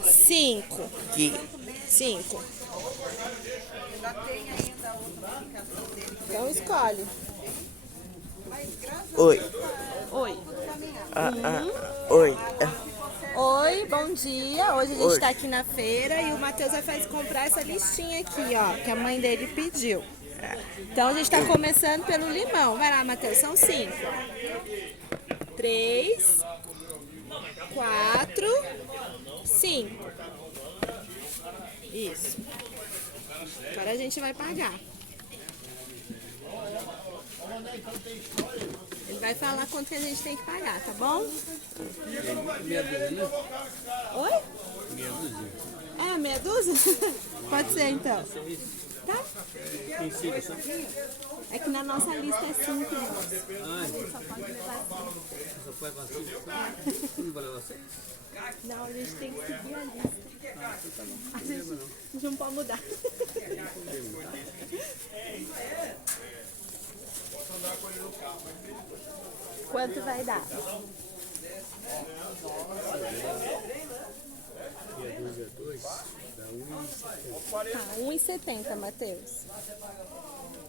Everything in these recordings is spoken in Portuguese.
5. Que? 5. Então escolhe. Oi. Oi. Oi. Oi, bom dia. Hoje a gente Oi. tá aqui na feira e o Matheus vai fazer comprar essa listinha aqui, ó, que a mãe dele pediu. Então a gente tá começando pelo limão. Vai lá, Matheus, são 5. 3, 4, 5. Isso. Agora a gente vai pagar. Ele vai falar quanto que a gente tem que pagar, tá bom? Meia dúzia? Oi? Meia dúzia. É, meia dúzia? Pode ser então. Tá? Tem 5 só? É que na nossa lista é 5, moço. Ai, Só pode levar 5. só pode levar 5? Não vai levar 6? Não, a gente tem que seguir a lista. A gente não pode mudar. Quanto vai dar? Meia dúzia 2, dá 1,70. Tá, 1,70, Matheus.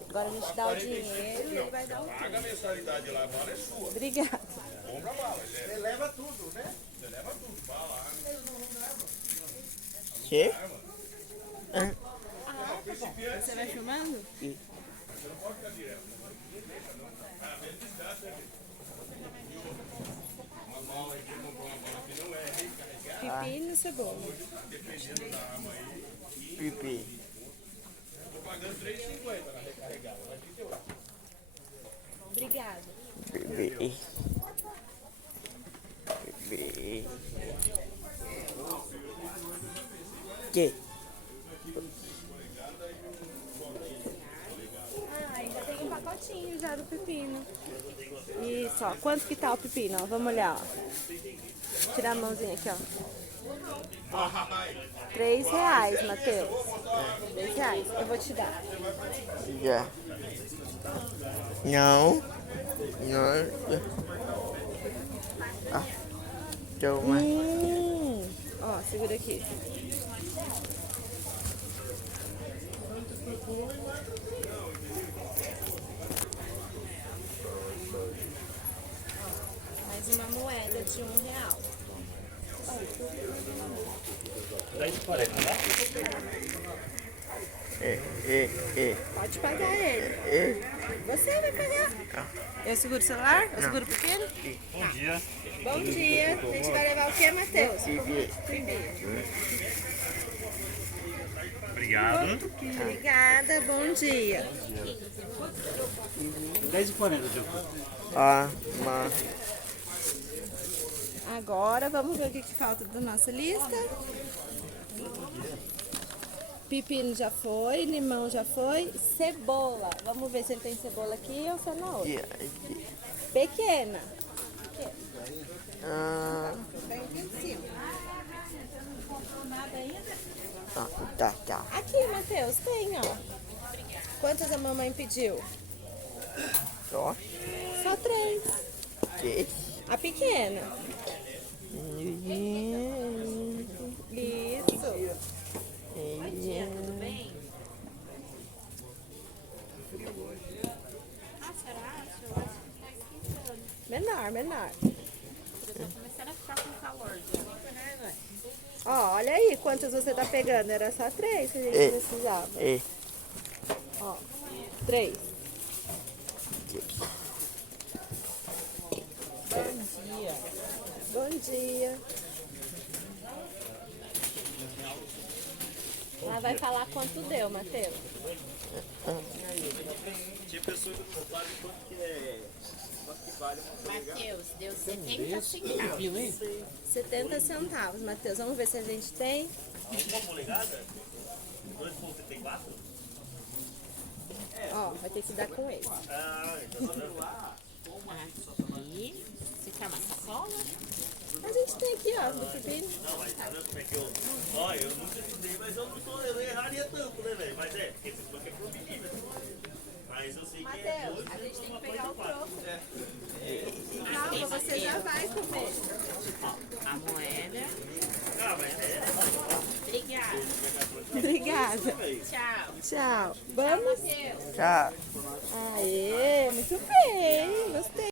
Agora a gente dá o dinheiro e ele vai dar o Paga a tudo. mensalidade lá, a bala é sua. Obrigada. Compra a bala. Você leva tudo, né? Você leva tudo. Bala, Que? Você vai filmando? Pepino e cebola. Pipi. Obrigada. Pipi. Pipi. Que? Ah, ainda tem um pacotinho já do pepino. Isso, ó. Quanto que tá o pepino? Ó, vamos olhar, ó. Tirar a mãozinha aqui, ó. R$3, Matheus. R$3. Eu vou te dar. Já. Não. Não. Ah. Toma. Ó, segura aqui. Mais uma moeda de R$1. 10,40, né? Pode pagar ele. Você vai pagar. Eu seguro o celular? Eu seguro o pequeno? Bom dia. Bom dia. A gente vai levar o que, Matheus? Pipi. Primeiro. Obrigado. Obrigada, bom dia. 10,40, Diogo. Ah, mas. Agora vamos ver o que falta da nossa lista. Pepino já foi, limão já foi, cebola. Vamos ver se ele tem cebola aqui ou se é na outra. Pequena. Ah, Tem 25. tá. Aqui, Matheus, tem, ó. Quantas a mamãe pediu? Só. Só 3. Que? A pequena. Isso. Tudo bem? Ah, será? Eu acho que tá esquentando. Menor. Eu tô começando a ficar com calor já. Ó, olha aí quantas você tá pegando. Era só 3 que a gente precisava. Ó, 3. Bom dia. Ela vai falar quanto deu, Matheus. tinha pessoa que não sabe quanto que vale uma Matheus, deu 70 centavos. 70 centavos, Matheus. Vamos ver se a gente tem. uma polegada? 2,74? Ó, vai ter que dar com esse. Ah, então tá vendo? Aqui. Você quer uma sacola? A gente tem aqui, ó, do pepino. Não, mas tá vendo como é que eu. Ó, eu nunca estudei, mas eu não erraria tanto, né, velho? Mas é, porque esse banco é pro menino. Mas eu sei que é Matheus, dois, a gente tem que pegar o troco. Aqui, Calma, você já vai comer. Ó, a moeda. Ah, mas é. Obrigada. Tchau. Tchau. Vamos? Tchau. Aê, muito bem. Gostei.